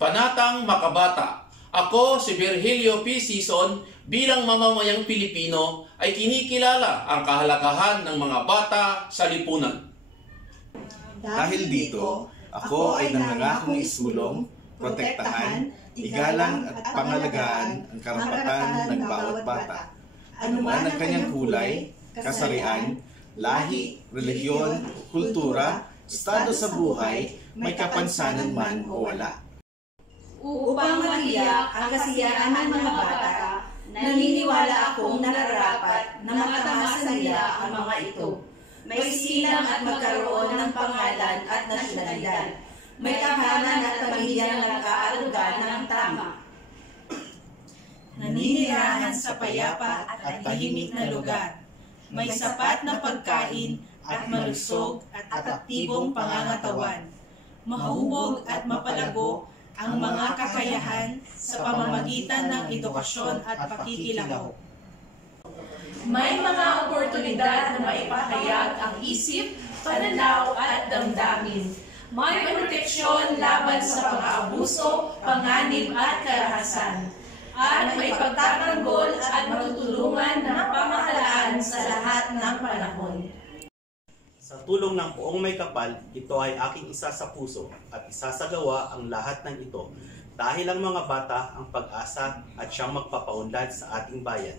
Panatang Makabata. Ako si Virgilio P. Sison bilang mamamayang Pilipino ay kinikilala ang kahalagahan ng mga bata sa lipunan. Dahil dito, ako ay nangangakong isulong, protektahan, igalang at pangalagaan ang karapatan ng bawat bata. Anuman ang kanyang kulay, kasarian, lahi, relihiyon, kultura, estado sa buhay, may kapansanan man o wala. Upang matiyak ang kasiyahan ng mga bata, naniniwala akong nararapat na matamasa nila ang mga ito. May silang at magkaroon ng pangalan at nasyonalidad. May tahanan at pamilyang nag-aaruga ng tama. Naninirahan sa payapa at tahimik na lugar. May sapat na pagkain at malusog at aktibong pangangatawan. Mahubog at mapalago ang mga kakayahan sa pamamagitan ng edukasyon at pakikilango. May mga oportunidad na maipahayag ang isip, pananaw at damdamin. May proteksyon laban sa pang-aabuso, panganib at karahasan. At may pagtatanggol at matutulungan ng pamahalaan sa lahat ng panahon. Sa tulong ng Poong May Kapal, ito ay aking isa sa puso at isasagawa ang lahat ng ito dahil ang mga bata ang pag-asa at siyang magpapaunlad sa ating bayan.